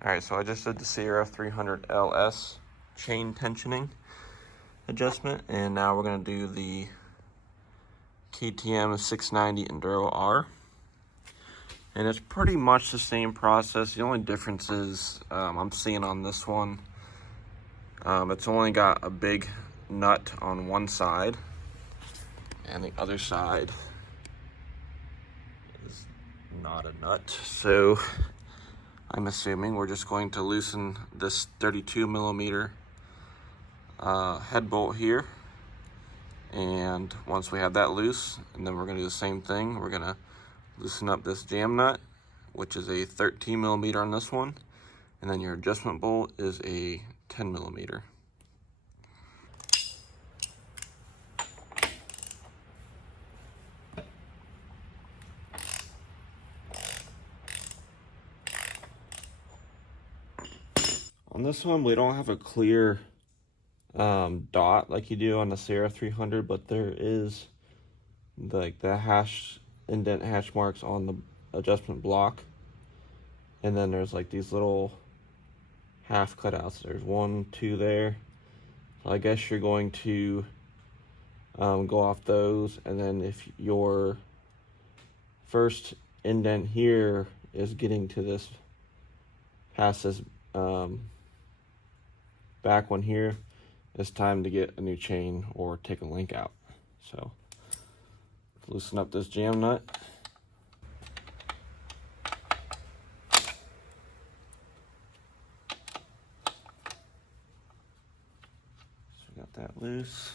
Alright, so I just did the Sierra 300 LS chain tensioning adjustment, and now we're going to do the KTM 690 Enduro R. And it's pretty much the same process. The only difference is I'm seeing on this one, it's only got a big nut on one side, and the other side is not a nut. So I'm assuming we're just going to loosen this 32 millimeter head bolt here. And once we have that loose, and then we're going to do the same thing, we're going to loosen up this jam nut, which is a 13 millimeter on this one. And then your adjustment bolt is a 10 millimeter. On this one, we don't have a clear dot like you do on the Sierra 300, but there is like the indent hash marks on the adjustment block, and then there's like these little half cutouts. There's 1, 2 there. So I guess you're going to go off those, and then if your first indent here is getting to this past this back one here, it's time to get a new chain or take a link out. So loosen up this jam nut. So we got that loose.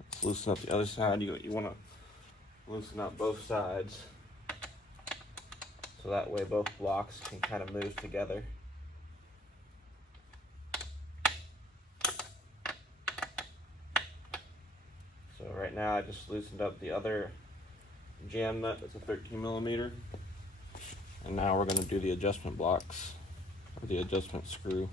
Let's loosen up the other side. You want to loosen up both sides, so that way both blocks can kind of move together. So right now I just loosened up the other jam nut. That's a 13 millimeter. And now we're going to do the adjustment blocks, or the adjustment screw.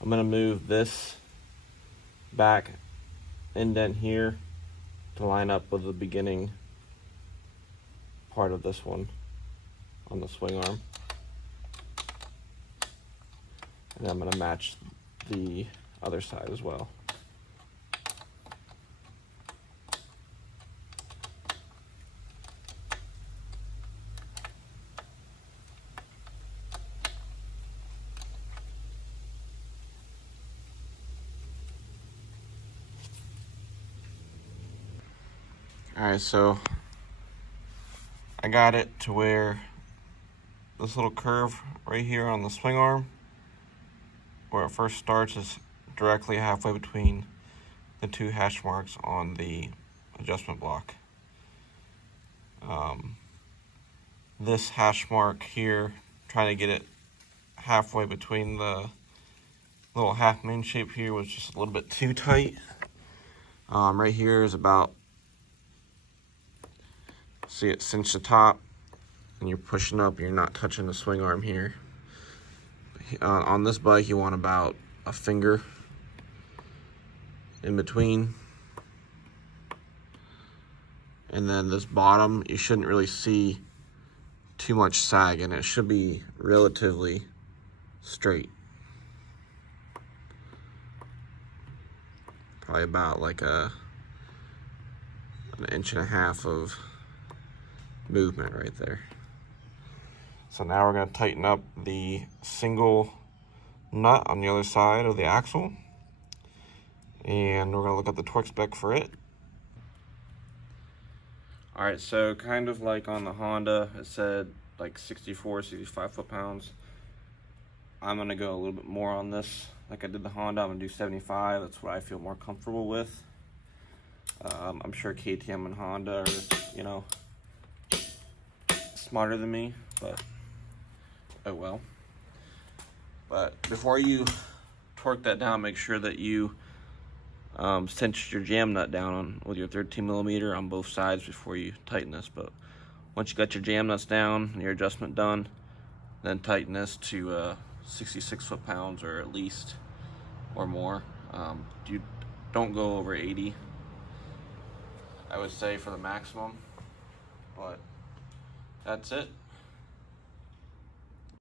I'm going to move this back indent here to line up with the beginning part of this one on the swing arm. And then I'm going to match the other side as well. Alright, so I got it to where this little curve right here on the swing arm, where it first starts, is directly halfway between the two hash marks on the adjustment block. This hash mark here, trying to get it halfway between the little half moon shape here, was just a little bit too tight. Right here is about, see it cinch the top, and you're pushing up, you're not touching the swing arm here. On this bike, you want about a finger in between. And then this bottom, you shouldn't really see too much sag, and it should be relatively straight. Probably about like an 1.5 inches of movement right there. So now we're going to tighten up the single nut on the other side of the axle, and we're going to look at the torque spec for it. Alright, so kind of like on the Honda, it said like 64, 65 foot-pounds. I'm going to go a little bit more on this. Like I did the Honda, I'm going to do 75. That's what I feel more comfortable with. I'm sure KTM and Honda are, you know, smarter than me, but oh well. But before you torque that down, make sure that you cinch your jam nut down with your 13 millimeter on both sides before you tighten this. But once you got your jam nuts down and your adjustment done, then tighten this to 66 foot-pounds or at least, or more. You don't go over 80, I would say, for the maximum. But that's it.